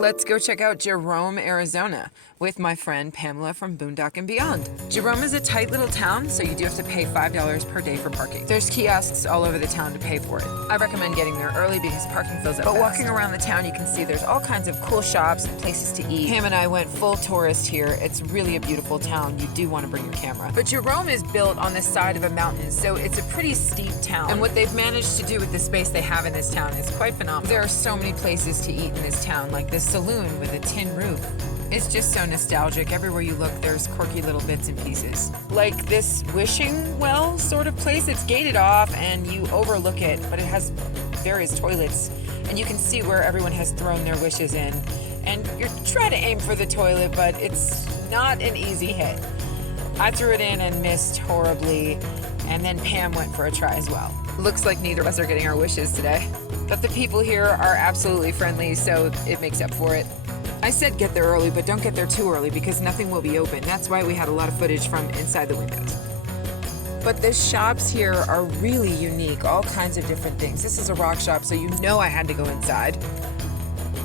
Let's go check out Jerome, Arizona with my friend Pamela from Boondock and Beyond. Jerome is a tight little town, so you do have to pay $5 per day for parking. There's kiosks all over the town to pay for it. I recommend getting there early because parking fills up fast. But walking around the town, you can see there's all kinds of cool shops and places to eat. Pam and I went full tourist here. It's really a beautiful town. You do want to bring your camera. But Jerome is built on the side of a mountain, so it's a pretty steep town. And what they've managed to do with the space they have in this town is quite phenomenal. There are so many places to eat in this town, like this saloon with a tin roof. It's just so nostalgic. Everywhere you look, there's quirky little bits and pieces. Like this wishing well sort of place. It's gated off and you overlook it, but it has various toilets and you can see where everyone has thrown their wishes in. And you're trying to aim for the toilet, but it's not an easy hit. I threw it in and missed horribly, and then Pam went for a try as well. Looks like neither of us are getting our wishes today. But the people here are absolutely friendly, so it makes up for it. I said get there early, but don't get there too early because nothing will be open. That's why we had a lot of footage from inside the windows. But the shops here are really unique, all kinds of different things. This is a rock shop, so you know I had to go inside.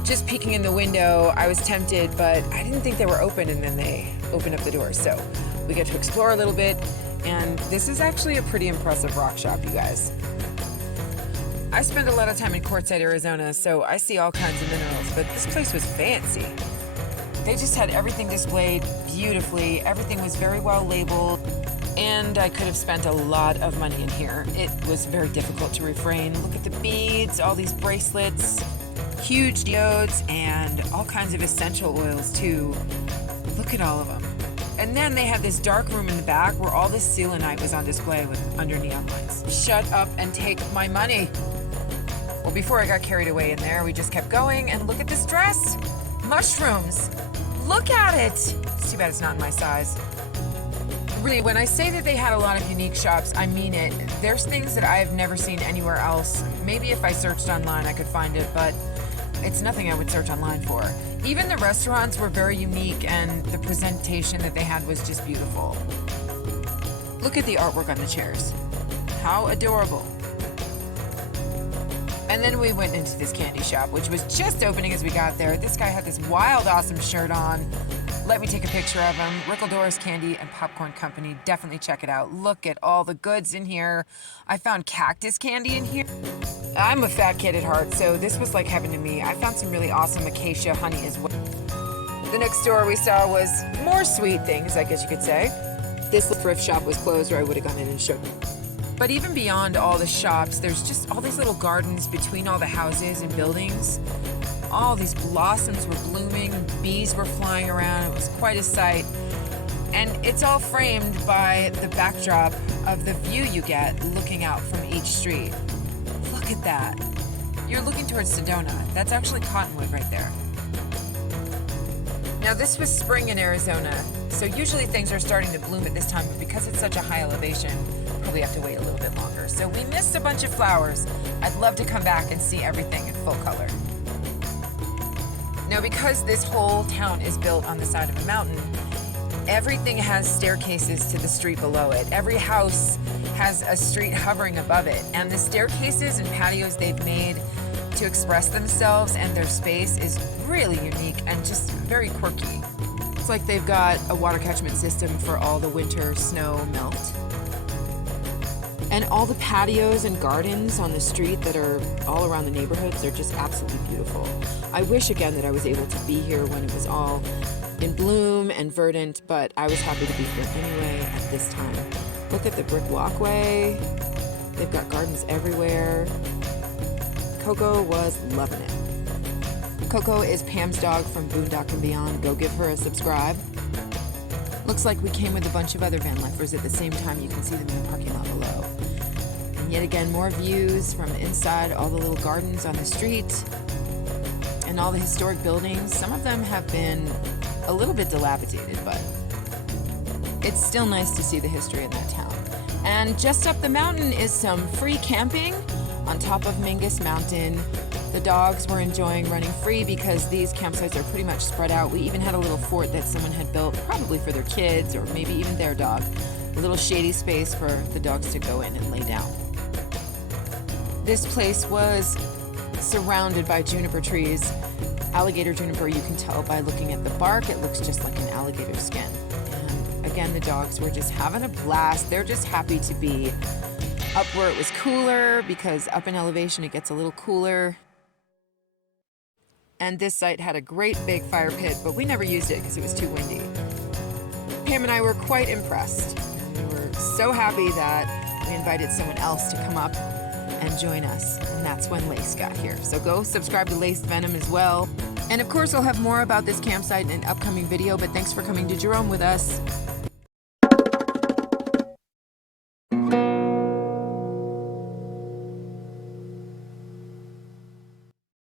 Just peeking in the window, I was tempted, but I didn't think they were open, and then they opened up the doors. So we get to explore a little bit, and this is actually a pretty impressive rock shop, you guys. I spend a lot of time in Quartzsite, Arizona, so I see all kinds of minerals, but this place was fancy. They just had everything displayed beautifully. Everything was very well labeled, and I could have spent a lot of money in here. It was very difficult to refrain. Look at the beads, all these bracelets, huge geodes, and all kinds of essential oils too. Look at all of them. And then they had this dark room in the back where all this selenite was on display with under neon lights. Shut up and take my money. Well, before I got carried away in there, we just kept going, and look at this dress. Mushrooms. Look at it. It's too bad it's not in my size. Really, when I say that they had a lot of unique shops, I mean it. There's things that I have never seen anywhere else. Maybe if I searched online, I could find it, but it's nothing I would search online for. Even the restaurants were very unique, and the presentation that they had was just beautiful. Look at the artwork on the chairs. How adorable. And then we went into this candy shop, which was just opening as we got there. This guy had this wild, awesome shirt on. Let me take a picture of him. Rickledor's Candy and Popcorn Company. Definitely check it out. Look at all the goods in here. I found cactus candy in here. I'm a fat kid at heart, so this was like heaven to me. I found some really awesome acacia honey as well. The next store we saw was more sweet things, I guess you could say. This thrift shop was closed, or I would have gone in and showed you. But even beyond all the shops, there's just all these little gardens between all the houses and buildings. All these blossoms were blooming, bees were flying around. It was quite a sight. And it's all framed by the backdrop of the view you get looking out from each street. Look at that. You're looking towards Sedona. That's actually Cottonwood right there. Now this was spring in Arizona, so usually things are starting to bloom at this time, but because it's such a high elevation, probably have to wait a little bit longer. So we missed a bunch of flowers. I'd love to come back and see everything in full color. Now because this whole town is built on the side of a mountain, everything has staircases to the street below it. Every house has a street hovering above it, and the staircases and patios they've made to express themselves and their space is really unique and just very quirky. It's like they've got a water catchment system for all the winter snow melt. And all the patios and gardens on the street that are all around the neighborhoods are just absolutely beautiful. I wish again that I was able to be here when it was all in bloom and verdant, but I was happy to be here anyway at this time. Look at the brick walkway. They've got gardens everywhere. Coco was loving it. Coco is Pam's dog from Boondock and Beyond. Go give her a subscribe. Looks like we came with a bunch of other van lifers at the same time. You can see them in the parking lot below. And yet again, more views from inside all the little gardens on the street and all the historic buildings. Some of them have been a little bit dilapidated, but it's still nice to see the history in that town. And just up the mountain is some free camping on top of Mingus Mountain. The dogs were enjoying running free because these campsites are pretty much spread out. We even had a little fort that someone had built, probably for their kids or maybe even their dog. A little shady space for the dogs to go in and lay down. This place was surrounded by juniper trees. Alligator juniper, you can tell by looking at the bark, it looks just like an alligator skin. And again, the dogs were just having a blast. They're just happy to be up where it was cooler, because up in elevation it gets a little cooler. And this site had a great big fire pit, but we never used it because it was too windy. Pam and I were quite impressed. We were so happy that we invited someone else to come up and join us, and that's when Lace got here. So go subscribe to Lace Venom as well. And of course, I'll have more about this campsite in an upcoming video, but thanks for coming to Jerome with us.